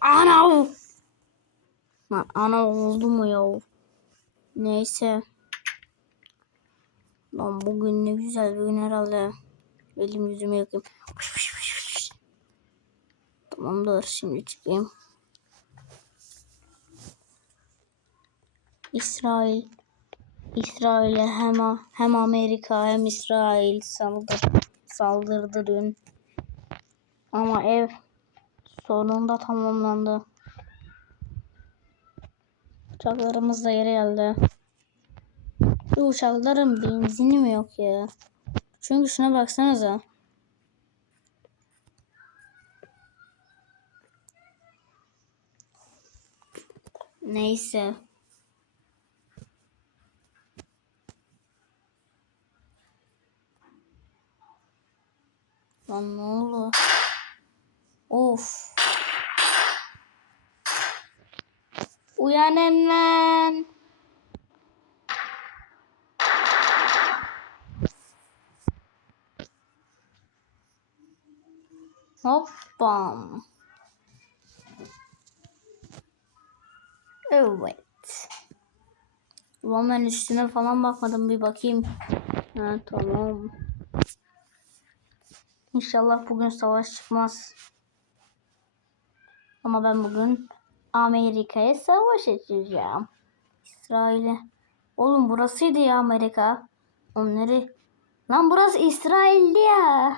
Ana. Lan ana oldu mu ya? Neyse. Lan bugün ne güzel bir gün herhalde. Elim yüzümü yakayım. Tamamdır şimdi çıkayım. İsrail İsrail'e hem hem Amerika hem İsrail saldır, saldırdı dün. Ama ev sonunda tamamlandı. Uçaklarımız da yere geldi. Bu uçakların benzini mi yok ya? Çünkü şuna baksanıza. Neyse. Lan ne oldu? Of. Uyanın lan. Hoppam. Evet. Ulan ben üstüne falan bakmadım bir bakayım. Ha tamam. İnşallah bugün savaş çıkmaz. Ama ben bugün Amerika'ya savaş açacağım. İsrail'e. Oğlum burasıydı ya Amerika. Onları. Lan burası İsrail'di ya.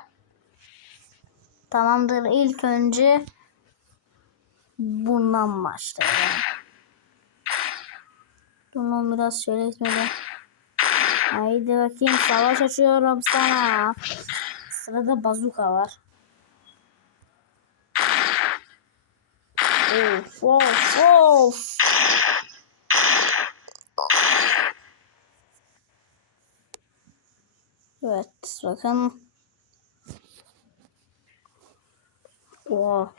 Tamamdır ilk önce bundan başlayalım. Bundan biraz şöyle etmeli. Haydi bakayım savaş açıyorum sana. Sırada bazuka var. Of of of. Evet bakın. Oha.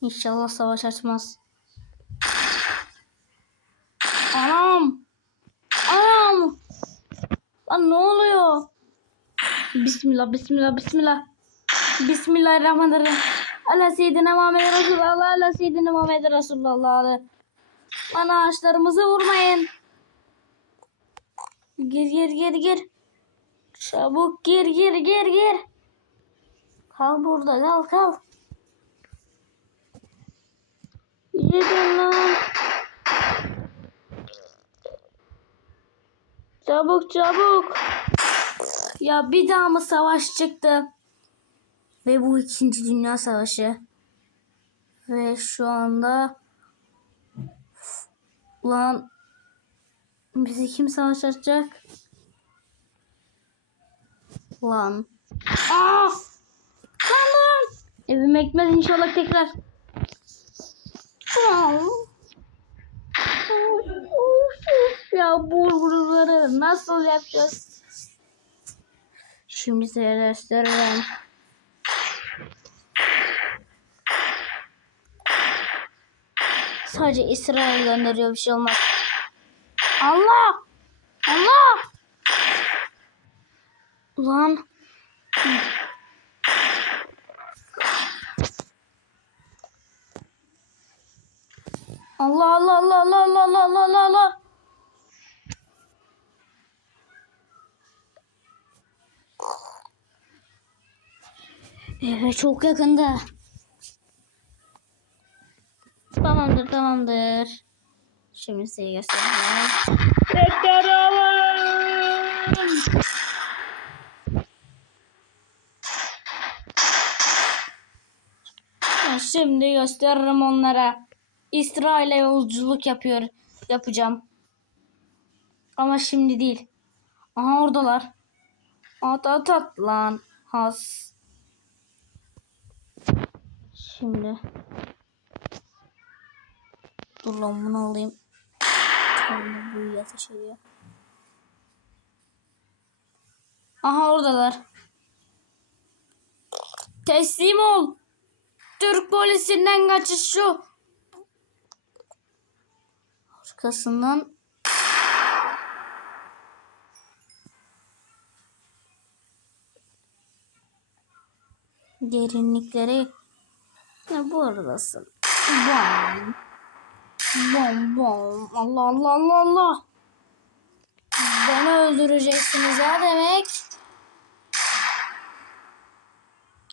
İnşallah savaş açmaz. Anam. Anam. Lan ne oluyor? Bismillah, bismillah, bismillah. Bismillahirrahmanirrahim. Allah seyyidine Muhammed Resulullah, Allah seyyidine Muhammed Resulullah. Lan ağaçlarımızı vurmayın. Gir gir gir gir. Çabuk gir gir gir gir. Kal burada kal kal. Gidin lan. Çabuk çabuk. Ya bir daha mı savaş çıktı? Ve bu ikinci dünya savaşı. Ve şu anda lan bizi kim savaş açacak? Lan. Aa! Lan lan! Evim ekmez inşallah tekrar. Aa! Of, of ya bu buraları nasıl yapacağız? Şimdi size gösteririm. Sadece İsrail gönderiyor bir şey olmaz. Allah! Allah! Ulan. Allah Allah Allah Allah Allah Allah Allah Allah Evet çok yakında. Tamamdır tamamdır. Şimdi size alın. Ben Şimdi gösteririm onlara. İsrail'e yolculuk yapıyor, yapacağım. Ama şimdi değil. Aha oradalar. At at at lan. Has şimdi. Dur lan bunu alayım. Tamam bu ateş ediyor. Aha oradalar. Teslim ol. Türk polisinden kaçış şu. Arkasından derinliklere ne buradasın. Bom. Bom bom. Allah Allah Allah Allah. Beni öldüreceksiniz ha demek.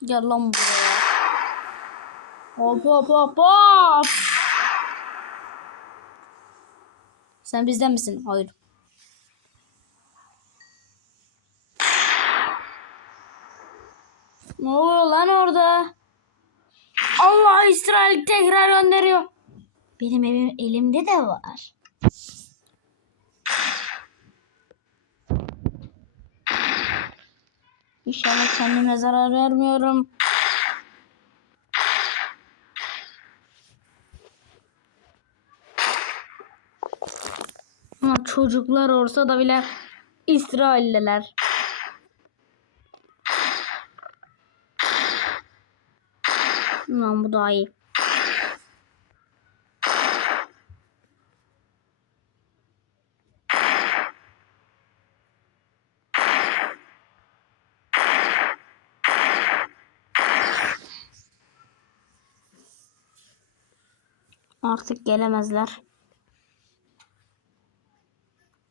Gel lan buraya. Hop hop hop hop. Sen bizden misin? Hayır. Ne oluyor lan orada? Allah İsrail tekrar gönderiyor. Benim evim elimde de var. İnşallah kendime zarar vermiyorum. Ama çocuklar olsa da bile İsrailliler. Lan bu daha iyi. Artık gelemezler.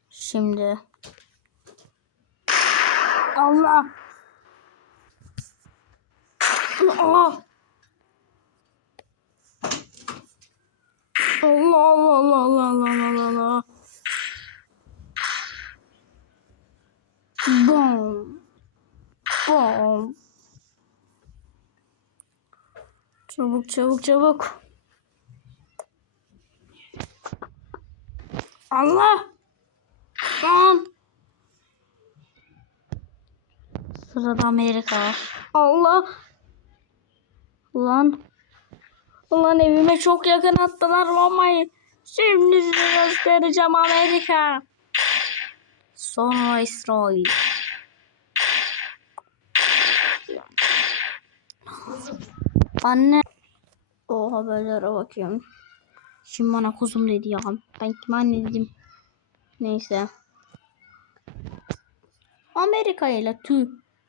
Şimdi. Allah. Allah. Allah Allah Allah Allah Allah Allah Allah. Bom. Bom. Çabuk çabuk çabuk. Allah. Lan. Sırada Amerika var. Allah. Ulan. Ulan evime çok yakın attılar bombayı. Şimdi size göstereceğim Amerika. Sonra İsrail. Anne. O haberlere bakıyorum. Şimdi bana kuzum dedi ya. Ben kime anne dedim. Neyse. Amerika ile tü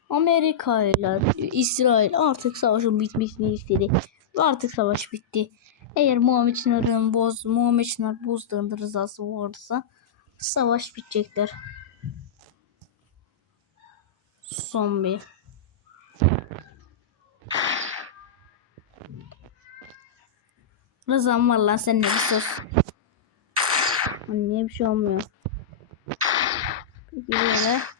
Amerika ile İsrail artık savaşın bitmesini istedi. Ve artık savaş bitti. Eğer Muhammed Çınar'ın boz, Muhammed Çınar bozdığında rızası varsa savaş bitecektir. Son bir. Rızam var lan seninle bir sus. Niye bir şey olmuyor? Peki böyle.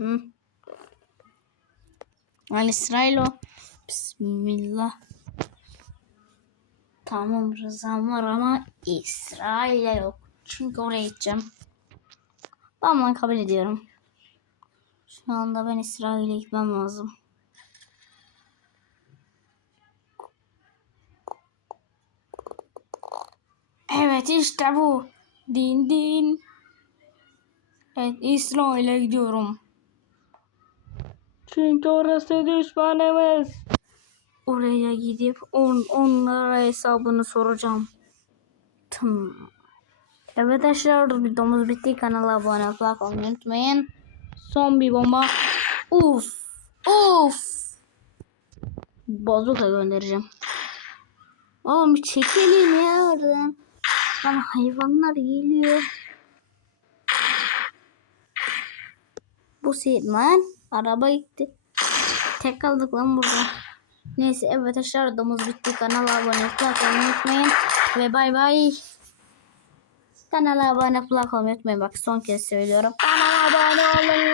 Hı. Al İsrailo. Bismillah. Tamam rızam var ama İsrail'e yok. Çünkü oraya gideceğim. Tamam kabul ediyorum. Şu anda ben İsrail'e gitmem lazım. Evet işte bu. Din din. Evet İsrail'e gidiyorum. Çünkü orası düşmanımız. Oraya gidip on, onlara hesabını soracağım. Tım. Evet arkadaşlar videomuz bitti. Kanala abone olmayı unutmayın. Son bir bomba. Uf. Uf. Bazuka göndereceğim. Oğlum bir çekelim ya oradan. Lan hayvanlar geliyor. Bu Sirman araba gitti. Tek kaldık lan burada. Neyse evet arkadaşlar videomuz bitti. Kanala abone olmayı unutmayın. Ve bay bay. Kanala abone olmayı unutmayın. Bak son kez söylüyorum. Kanala abone olun.